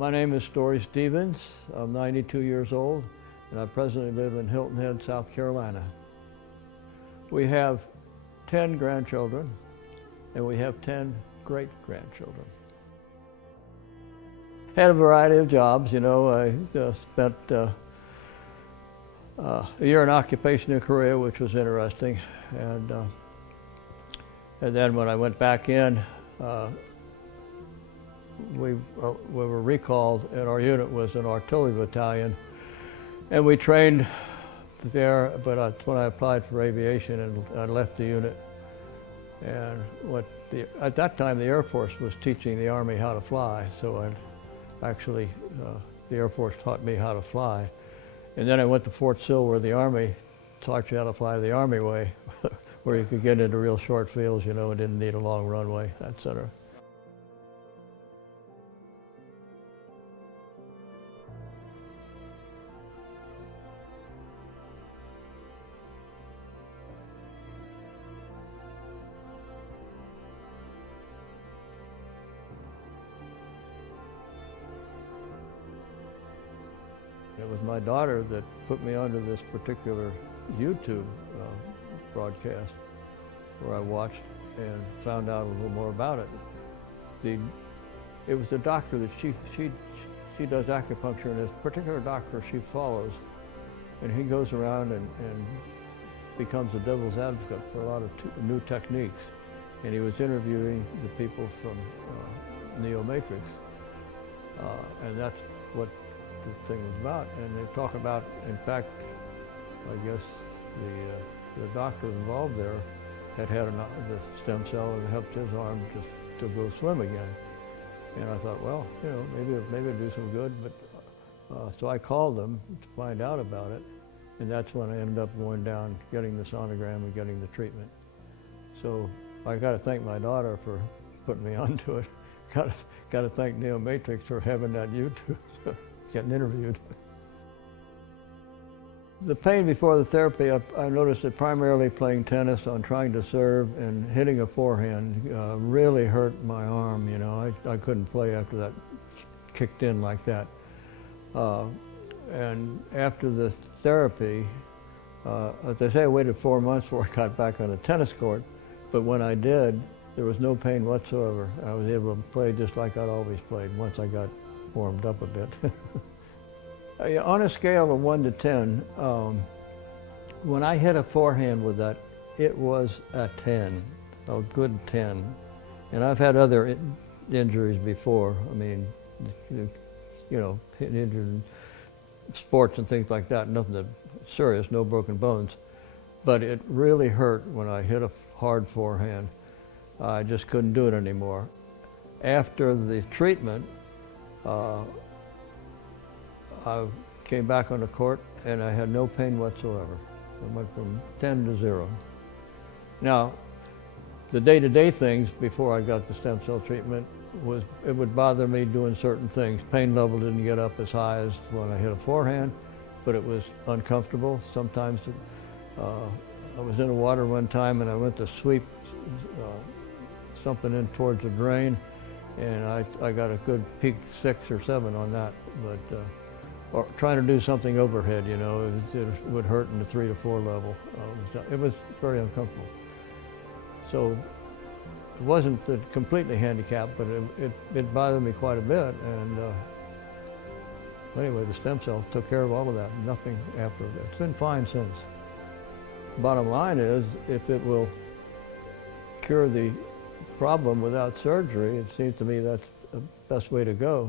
My name is Story Stevens. I'm 92 years old, and I presently live in Hilton Head, South Carolina. We have 10 grandchildren, and we have 10 great-grandchildren. Had a variety of jobs, you know. I spent a year in occupation in Korea, which was interesting, and then when I went back in, we were recalled, and our unit was an artillery battalion, and we trained there. But that's when I applied for aviation, and I left the unit. And at that time, the Air Force was teaching the Army how to fly, so the Air Force taught me how to fly. And then I went to Fort Sill, where the Army taught you how to fly the Army way, where you could get into real short fields, you know, and didn't need a long runway, etc. It was my daughter that put me onto this particular YouTube broadcast, where I watched and found out a little more about it. It was the doctor that she does acupuncture, and this particular doctor she follows, and he goes around and becomes a devil's advocate for a lot of new techniques. And he was interviewing the people from Neo Matrix, and that's what the thing was about. And they talk about, in fact, I guess the doctor involved there had the stem cell that helped his arm just to go swim again. And I thought, well, you know, maybe it'll do some good. But so I called them to find out about it, and that's when I ended up going down, getting the sonogram and getting the treatment. So I got to thank my daughter for putting me onto it. Got to thank Neo Matrix for having that YouTube. Getting interviewed. The pain before the therapy, I noticed that primarily playing tennis, on trying to serve and hitting a forehand really hurt my arm. You know, I couldn't play after that kicked in like that. And after the therapy, as they say, I waited 4 months before I got back on the tennis court. But when I did, there was no pain whatsoever. I was able to play just like I'd always played once I got warmed up a bit. On a scale of 1 to 10, when I hit a forehand with that, it was a 10, a good 10. And I've had other injuries before. I mean, you know, injured in sports and things like that, nothing that serious, no broken bones. But it really hurt when I hit a hard forehand. I just couldn't do it anymore. After the treatment, I came back on the court and I had no pain whatsoever. I went from 10 to 0. Now, the day-to-day things before I got the stem cell treatment was, it would bother me doing certain things. Pain level didn't get up as high as when I hit a forehand, but it was uncomfortable. Sometimes I was in the water one time and I went to sweep something in towards the drain, and I got a good peak 6 or 7 on that. But or trying to do something overhead, you know, it would hurt in the 3 to 4 level. It was very uncomfortable. So it wasn't completely handicapped, but it bothered me quite a bit. And anyway, the stem cell took care of all of that. Nothing after that. It's been fine since. Bottom line is, if it will cure the problem without surgery, it seems to me that's the best way to go.